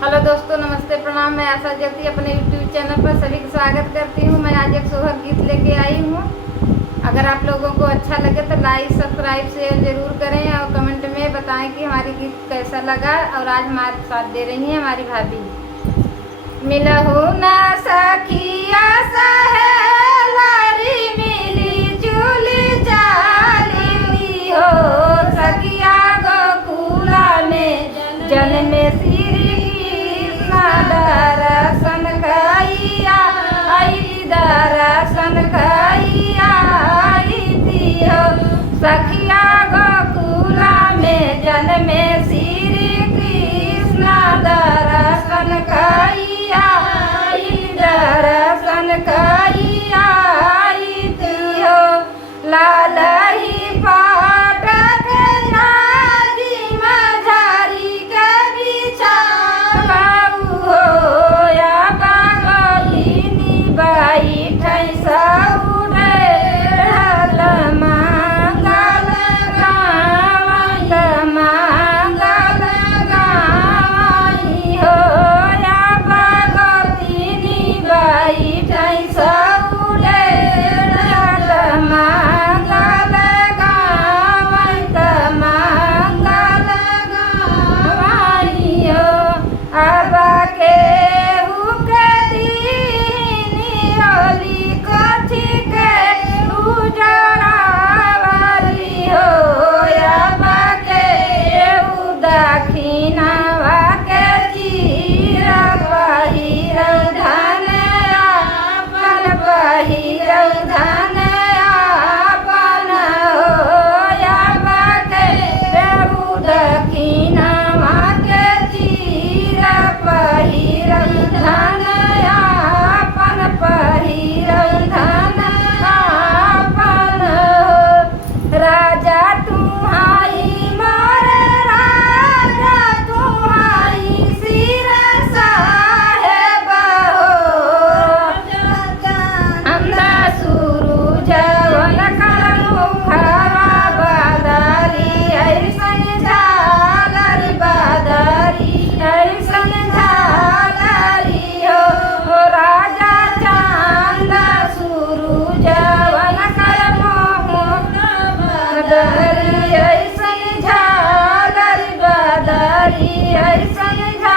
Hello दोस्तों, नमस्ते, प्रणाम। मैं आशा ज्योति अपने यूट्यूब चैनल पर सभी का स्वागत करती हूँ। मैं आज एक सोहर गीत लेके आई हूँ। अगर आप लोगों को अच्छा लगे तो लाइक सब्सक्राइब शेयर ज़रूर करें और कमेंट में बताएं कि हमारी गीत कैसा लगा। और आज हमारे साथ दे रही हैं हमारी भाभी। मिलहु ना सखिया सहेलारी मिली जुली जाली हो सखिया गोकुला में जन्मे दर्शन कइया आई दर्शन कइया आई दियो सखिया गोकुला में जन्मे श्री कृष्ण दर्शन कइया आई दर्शन कइया आई दियो लाल ही पाटक नाजी मझारी के बिछा ऐसन